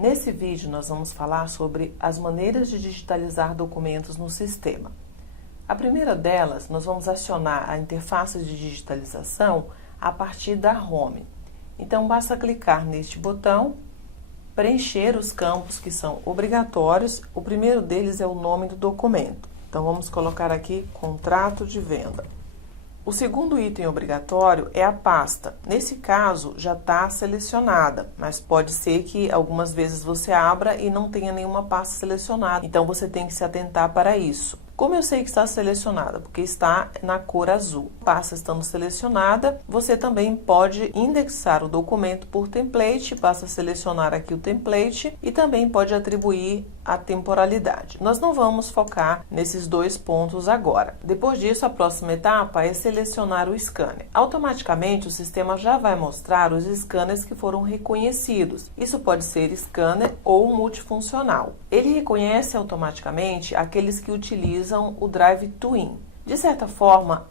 Nesse vídeo nós vamos falar sobre as maneiras de digitalizar documentos no sistema. A primeira delas, nós vamos acionar a interface de digitalização a partir da Home. Então basta clicar neste botão, preencher os campos que são obrigatórios. O primeiro deles é o nome do documento. Então vamos colocar aqui contrato de venda. O segundo item obrigatório é a pasta. Nesse caso, já está selecionada, mas pode ser que algumas vezes você abra e não tenha nenhuma pasta selecionada. Então, você tem que se atentar para isso. Como eu sei que está selecionada? Porque está na cor azul. Pasta estando selecionada, você também pode indexar o documento por template, basta selecionar aqui o template e também pode atribuir a temporalidade. Nós não vamos focar nesses dois pontos agora. Depois disso, a próxima etapa é selecionar o scanner. Automaticamente, o sistema já vai mostrar os scanners que foram reconhecidos. Isso pode ser scanner ou multifuncional. Ele reconhece automaticamente aqueles que utilizam o Drive to In. De certa forma,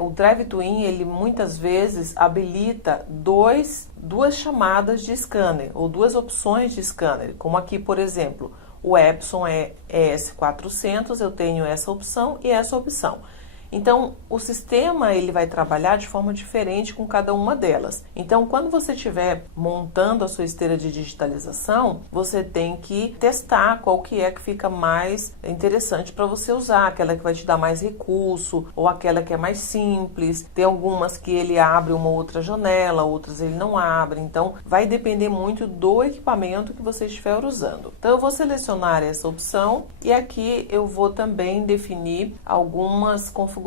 o Drive to In, ele muitas vezes habilita duas chamadas de scanner, ou duas opções de scanner, como aqui, por exemplo, o Epson é ES400, eu tenho essa opção e essa opção. Então, o sistema ele vai trabalhar de forma diferente com cada uma delas. Então, quando você estiver montando a sua esteira de digitalização, você tem que testar qual que fica mais interessante para você usar, aquela que vai te dar mais recurso ou aquela que é mais simples. Tem algumas que ele abre uma outra janela, outras ele não abre. Então, vai depender muito do equipamento que você estiver usando. Então, eu vou selecionar essa opção e aqui eu vou também definir algumas configurações.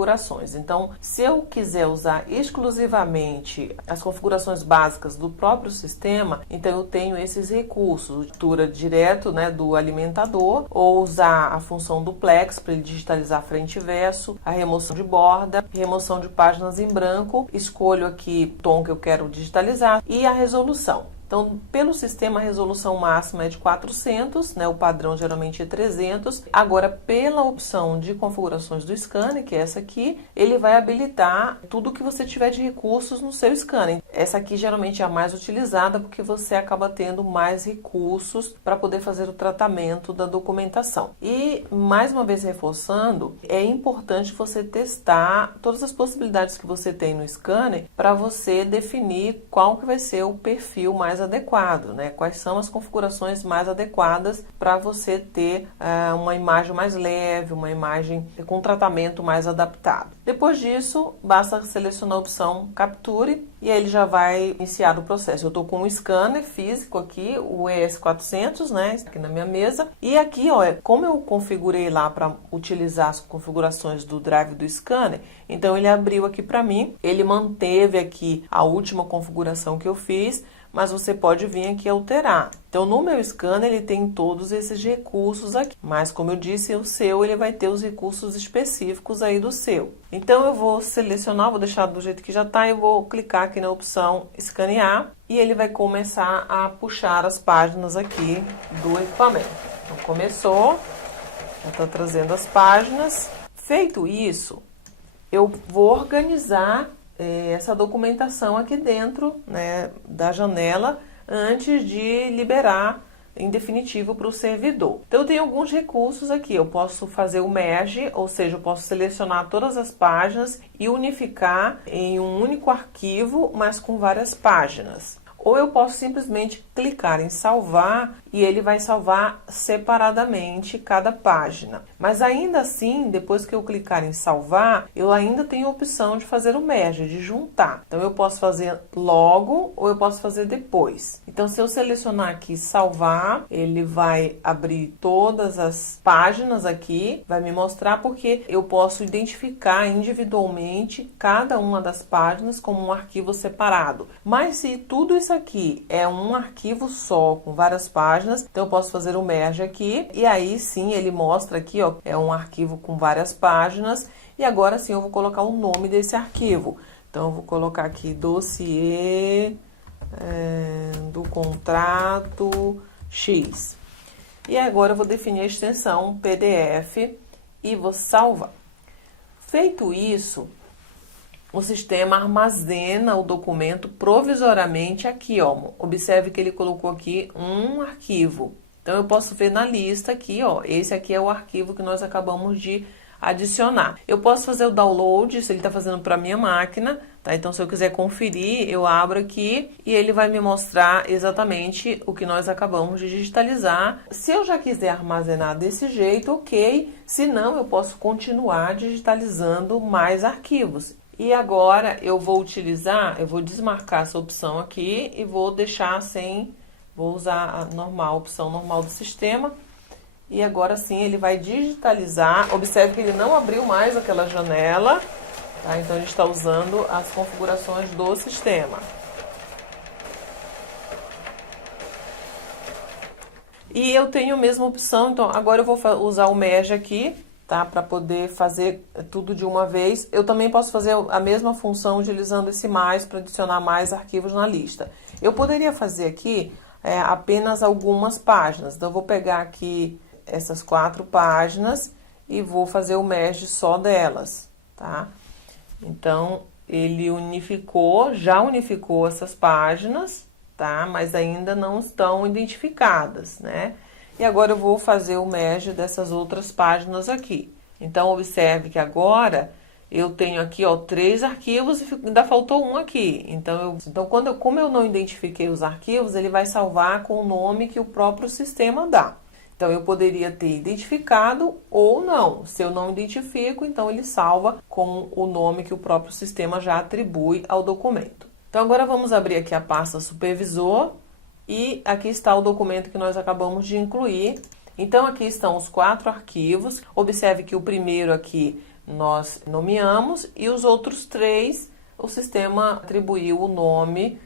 Então, se eu quiser usar exclusivamente as configurações básicas do próprio sistema, então eu tenho esses recursos, leitura direto, do alimentador, ou usar a função duplex para ele digitalizar frente e verso, a remoção de borda, remoção de páginas em branco, escolho aqui o tom que eu quero digitalizar e a resolução. Então, pelo sistema, a resolução máxima é de 400, o padrão geralmente é 300. Agora, pela opção de configurações do scanner, que é essa aqui, ele vai habilitar tudo que você tiver de recursos no seu scanner. Essa aqui geralmente é a mais utilizada porque você acaba tendo mais recursos para poder fazer o tratamento da documentação. E, mais uma vez reforçando, é importante você testar todas as possibilidades que você tem no scanner para você definir qual que vai ser o perfil mais adequado, quais são as configurações mais adequadas para você ter uma imagem mais leve, uma imagem com tratamento mais adaptado. Depois disso, basta selecionar a opção Capture e aí ele já vai iniciar o processo. Eu estou com um scanner físico aqui, o ES400, aqui na minha mesa. E aqui, como eu configurei lá para utilizar as configurações do drive do scanner, então ele abriu aqui para mim, ele manteve aqui a última configuração que eu fiz, mas você pode vir aqui alterar. Então, no meu scanner, ele tem todos esses recursos aqui. Mas, como eu disse, o seu, ele vai ter os recursos específicos aí do seu. Então, eu vou selecionar, vou deixar do jeito que já está, eu vou clicar aqui na opção escanear e ele vai começar a puxar as páginas aqui do equipamento. Então, começou, já está trazendo as páginas. Feito isso, eu vou organizar essa documentação aqui dentro da janela antes de liberar em definitivo para o servidor. Então eu tenho alguns recursos aqui, eu posso fazer o merge, ou seja, eu posso selecionar todas as páginas e unificar em um único arquivo, mas com várias páginas. Ou eu posso simplesmente clicar em salvar e ele vai salvar separadamente cada página. Mas ainda assim, depois que eu clicar em salvar, eu ainda tenho a opção de fazer o merge, de juntar. Então eu posso fazer logo ou eu posso fazer depois. Então se eu selecionar aqui salvar, ele vai abrir todas as páginas aqui, vai me mostrar porque eu posso identificar individualmente cada uma das páginas como um arquivo separado. Mas se tudo isso aqui é um arquivo só, com várias páginas, então eu posso fazer o merge aqui, e aí sim ele mostra aqui, é um arquivo com várias páginas, e agora sim eu vou colocar o nome desse arquivo. Então eu vou colocar aqui dossiê do contrato X. E agora eu vou definir a extensão PDF e vou salvar. Feito isso, o sistema armazena o documento provisoriamente aqui, ó. Observe que ele colocou aqui um arquivo. Então, eu posso ver na lista aqui, ó, esse aqui é o arquivo que nós acabamos de adicionar. Eu posso fazer o download, se ele está fazendo para minha máquina, tá? Então, se eu quiser conferir, eu abro aqui e ele vai me mostrar exatamente o que nós acabamos de digitalizar. Se eu já quiser armazenar desse jeito, ok. Se não, eu posso continuar digitalizando mais arquivos. E agora eu vou desmarcar essa opção aqui e vou deixar sem... Vou usar a opção normal do sistema. E agora sim ele vai digitalizar. Observe que ele não abriu mais aquela janela. Tá? Então, a gente está usando as configurações do sistema. E eu tenho a mesma opção. Então, agora eu vou usar o Merge aqui, tá? Para poder fazer tudo de uma vez. Eu também posso fazer a mesma função utilizando esse mais para adicionar mais arquivos na lista. Eu poderia fazer aqui... apenas algumas páginas. Então, eu vou pegar aqui essas 4 páginas e vou fazer o merge só delas, tá? Então, ele já unificou essas páginas, tá? Mas ainda não estão identificadas, né? E agora eu vou fazer o merge dessas outras páginas aqui. Então, observe que agora... eu tenho aqui, ó, 3 arquivos e ainda faltou um aqui. Então, como eu não identifiquei os arquivos, ele vai salvar com o nome que o próprio sistema dá. Então, eu poderia ter identificado ou não. Se eu não identifico, então ele salva com o nome que o próprio sistema já atribui ao documento. Então, agora vamos abrir aqui a pasta Supervisor e aqui está o documento que nós acabamos de incluir. Então, aqui estão os 4 arquivos. Observe que o primeiro aqui nós nomeamos e os outros 3 o sistema atribuiu o nome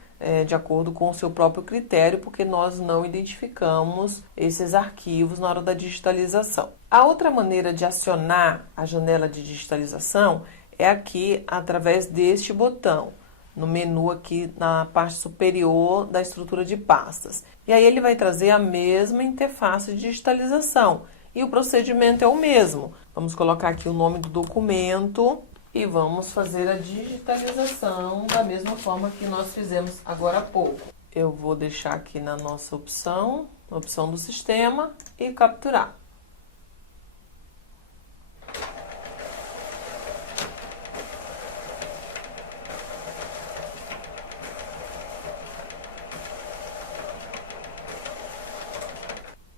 de acordo com o seu próprio critério, porque nós não identificamos esses arquivos na hora da digitalização. A outra maneira de acionar a janela de digitalização é aqui através deste botão, no menu aqui na parte superior da estrutura de pastas. E aí ele vai trazer a mesma interface de digitalização. E o procedimento é o mesmo. Vamos colocar aqui o nome do documento e vamos fazer a digitalização da mesma forma que nós fizemos agora há pouco. Eu vou deixar aqui na nossa opção, na opção do sistema e capturar.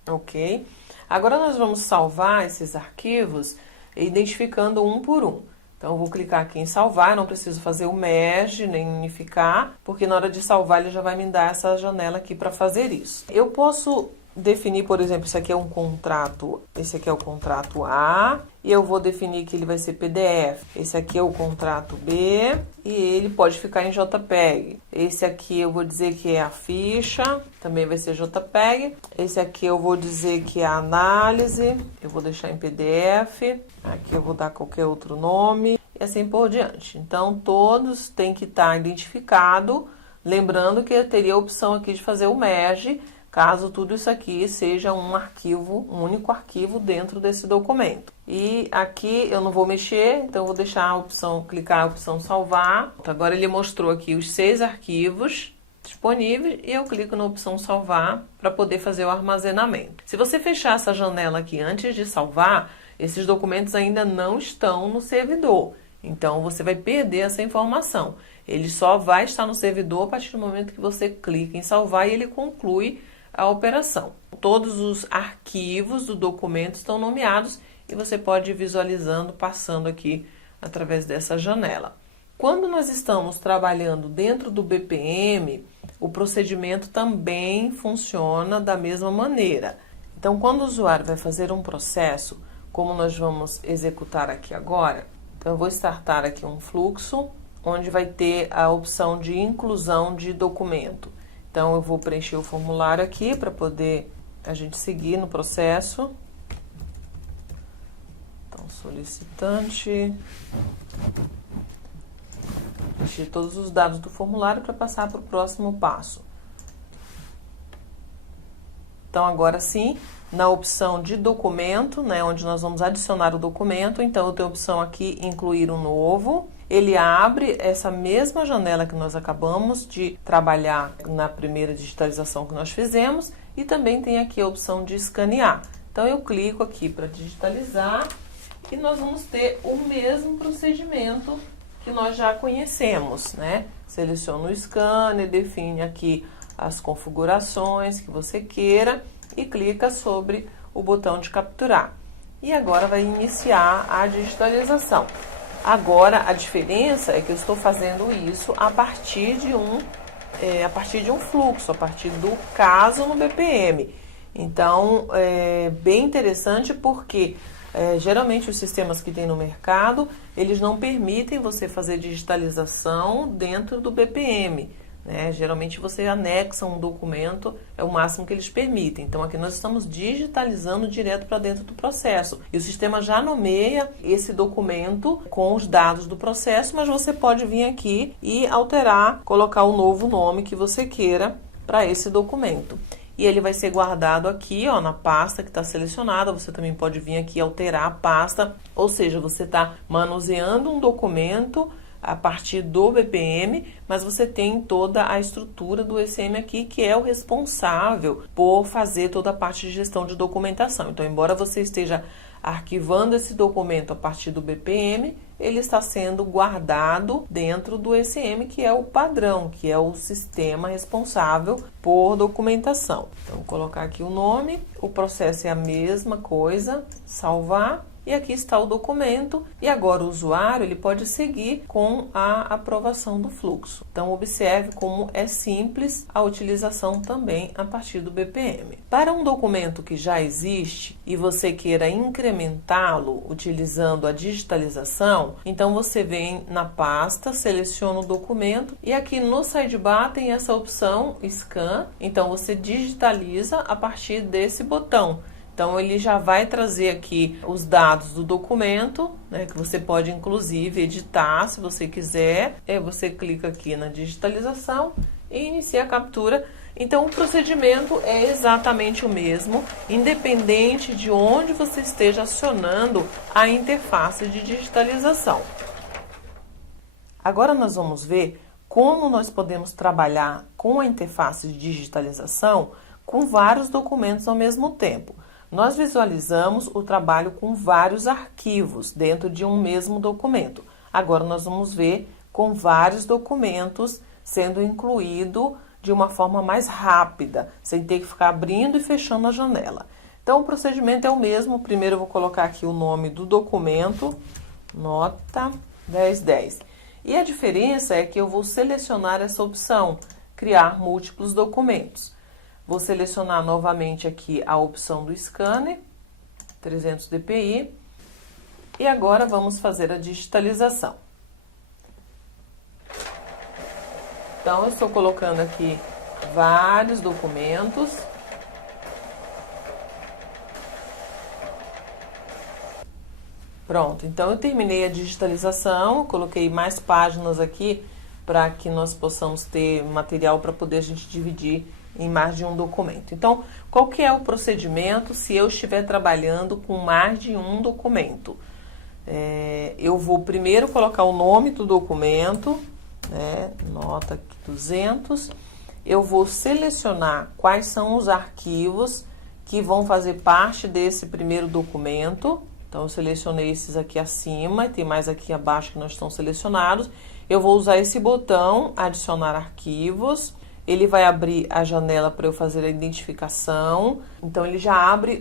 Ok? Agora nós vamos salvar esses arquivos identificando um por um. Então, eu vou clicar aqui em salvar, não preciso fazer o merge nem unificar, porque na hora de salvar ele já vai me dar essa janela aqui para fazer isso. Eu posso definir, por exemplo, esse aqui é um contrato, esse aqui é o contrato A, e eu vou definir que ele vai ser PDF. Esse aqui é o contrato B, e ele pode ficar em JPEG. Esse aqui eu vou dizer que é a ficha, também vai ser JPEG. Esse aqui eu vou dizer que é a análise, eu vou deixar em PDF. Aqui eu vou dar qualquer outro nome, e assim por diante. Então, todos têm que estar identificados, lembrando que eu teria a opção aqui de fazer o merge, caso tudo isso aqui seja um arquivo, um único arquivo dentro desse documento. E aqui eu não vou mexer, então eu vou deixar a opção, clicar a opção salvar. Agora ele mostrou aqui os 6 arquivos disponíveis e eu clico na opção salvar para poder fazer o armazenamento. Se você fechar essa janela aqui antes de salvar, esses documentos ainda não estão no servidor. Então você vai perder essa informação. Ele só vai estar no servidor a partir do momento que você clica em salvar e ele conclui a operação. Todos os arquivos do documento estão nomeados e você pode ir visualizando, passando aqui através dessa janela. Quando nós estamos trabalhando dentro do BPM, o procedimento também funciona da mesma maneira. Então, quando o usuário vai fazer um processo, como nós vamos executar aqui agora, então eu vou startar aqui um fluxo, onde vai ter a opção de inclusão de documento. Então, eu vou preencher o formulário aqui para poder a gente seguir no processo. Então, solicitante. Preencher todos os dados do formulário para passar para o próximo passo. Então, agora sim, na opção de documento, né, onde nós vamos adicionar o documento, então eu tenho a opção aqui, incluir um novo. ele abre essa mesma janela que nós acabamos de trabalhar na primeira digitalização que nós fizemos e também tem aqui a opção de escanear. Então eu clico aqui para digitalizar e nós vamos ter o mesmo procedimento que nós já conhecemos, né? Seleciona o scanner, define aqui as configurações que você queira e clica sobre o botão de capturar. E agora vai iniciar a digitalização. Agora a diferença é que eu estou fazendo isso a partir de um fluxo, a partir do caso no BPM. Então é bem interessante porque geralmente os sistemas que tem no mercado, eles não permitem você fazer digitalização dentro do BPM. Né? Geralmente você anexa um documento, é o máximo que eles permitem. Então aqui nós estamos digitalizando direto para dentro do processo. E o sistema já nomeia esse documento com os dados do processo, mas você pode vir aqui e alterar, colocar o novo nome que você queira para esse documento. E ele vai ser guardado aqui, ó, na pasta que está selecionada. Você também pode vir aqui e alterar a pasta, ou seja, você está manuseando um documento a partir do BPM, mas você tem toda a estrutura do ECM aqui, que é o responsável por fazer toda a parte de gestão de documentação. Então, embora você esteja arquivando esse documento a partir do BPM, ele está sendo guardado dentro do ECM, que é o padrão, que é o sistema responsável por documentação. Então, vou colocar aqui o nome, o processo é a mesma coisa, salvar. E aqui está o documento e agora o usuário ele pode seguir com a aprovação do fluxo. Então observe como é simples a utilização também a partir do BPM. Para um documento que já existe e você queira incrementá-lo utilizando a digitalização, então você vem na pasta, seleciona o documento e aqui no sidebar tem essa opção Scan. Então você digitaliza a partir desse botão. Então, ele já vai trazer aqui os dados do documento, né, que você pode, inclusive, editar, se você quiser. Aí você clica aqui na digitalização e inicia a captura. Então, o procedimento é exatamente o mesmo, independente de onde você esteja acionando a interface de digitalização. Agora, nós vamos ver como nós podemos trabalhar com a interface de digitalização com vários documentos ao mesmo tempo. Nós visualizamos o trabalho com vários arquivos dentro de um mesmo documento. Agora nós vamos ver com vários documentos sendo incluído de uma forma mais rápida, sem ter que ficar abrindo e fechando a janela. Então o procedimento é o mesmo. Primeiro eu vou colocar aqui o nome do documento, nota 1010. E a diferença é que eu vou selecionar essa opção, criar múltiplos documentos. Vou selecionar novamente aqui a opção do scanner, 300 dpi, e agora vamos fazer a digitalização. Então, eu estou colocando aqui vários documentos. Pronto, então eu terminei a digitalização, coloquei mais páginas aqui para que nós possamos ter material para poder a gente dividir em mais de um documento. Então, qual que é o procedimento se eu estiver trabalhando com mais de um documento? Eu vou primeiro colocar o nome do documento, né, nota aqui 200, eu vou selecionar quais são os arquivos que vão fazer parte desse primeiro documento. Então, eu selecionei esses aqui acima, tem mais aqui abaixo que não estão selecionados. Eu vou usar esse botão, adicionar arquivos. Ele vai abrir a janela para eu fazer a identificação. Então, ele já abre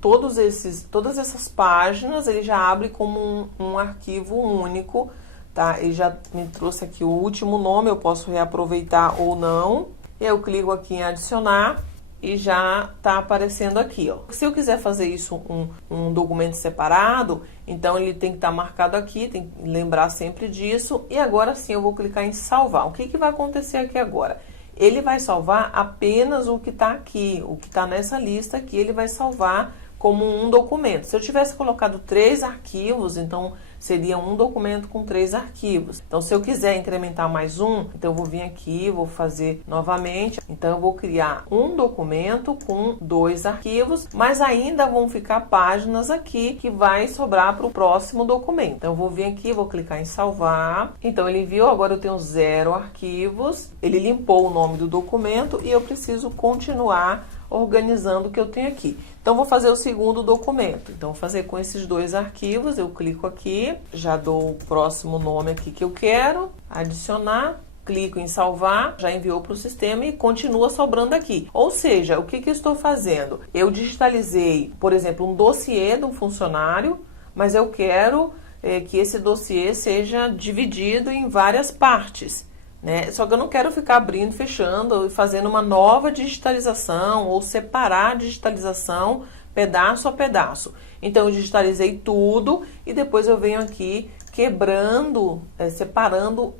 todas essas páginas, ele já abre como um arquivo único, tá? Ele já me trouxe aqui o último nome, eu posso reaproveitar ou não. Eu clico aqui em adicionar e já está aparecendo aqui, ó. Se eu quiser fazer isso um documento separado, então ele tem que estar marcado aqui, tem que lembrar sempre disso. E agora sim eu vou clicar em salvar. O que vai acontecer aqui agora? Ele vai salvar apenas o que está aqui, o que está nessa lista aqui, ele vai salvar como um documento. Se eu tivesse colocado 3 arquivos, então seria um documento com 3 arquivos. Então, se eu quiser incrementar mais um, então eu vou vir aqui, vou fazer novamente. Então, eu vou criar um documento com 2 arquivos, mas ainda vão ficar páginas aqui que vai sobrar para o próximo documento. Então, eu vou vir aqui, vou clicar em salvar. Então, ele enviou, agora eu tenho 0 arquivos. Ele limpou o nome do documento e eu preciso continuar organizando o que eu tenho aqui. Então, vou fazer o segundo documento. Então, vou fazer com esses 2 arquivos, eu clico aqui, já dou o próximo nome aqui que eu quero, adicionar, clico em salvar, já enviou para o sistema e continua sobrando aqui. Ou seja, o que eu estou fazendo? Eu digitalizei, por exemplo, um dossiê de um funcionário, mas eu quero que esse dossiê seja dividido em várias partes. Só que eu não quero ficar abrindo, fechando e fazendo uma nova digitalização ou separar a digitalização pedaço a pedaço. Então, eu digitalizei tudo e depois eu venho aqui quebrando, separando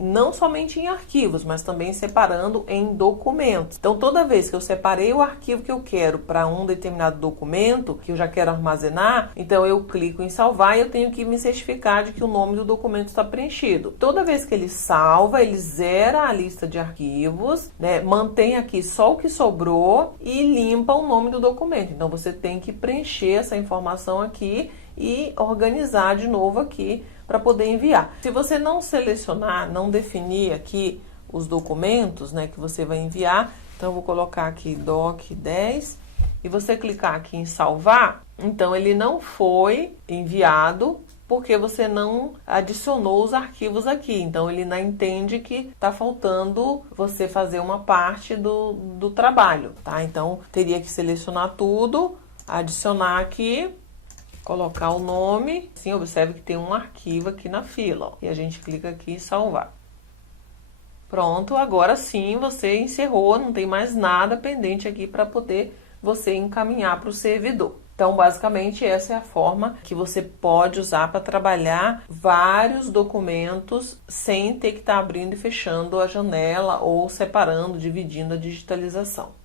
não somente em arquivos, mas também separando em documentos. Então, toda vez que eu separei o arquivo que eu quero para um determinado documento, que eu já quero armazenar, então eu clico em salvar e eu tenho que me certificar de que o nome do documento está preenchido. Toda vez que ele salva, ele zera a lista de arquivos, mantém aqui só o que sobrou e limpa o nome do documento. Então, você tem que preencher essa informação aqui e organizar de novo aqui para poder enviar. Se você não selecionar, não definir aqui os documentos, que você vai enviar, então eu vou colocar aqui Doc 10 e você clicar aqui em salvar, então ele não foi enviado porque você não adicionou os arquivos aqui. Então ele não entende que está faltando você fazer uma parte do trabalho, tá? Então teria que selecionar tudo, adicionar aqui, colocar o nome, sim, observe que tem um arquivo aqui na fila, ó, e a gente clica aqui em salvar. Pronto, agora sim você encerrou, não tem mais nada pendente aqui para poder você encaminhar para o servidor. Então, basicamente, essa é a forma que você pode usar para trabalhar vários documentos sem ter que estar abrindo e fechando a janela ou separando, dividindo a digitalização.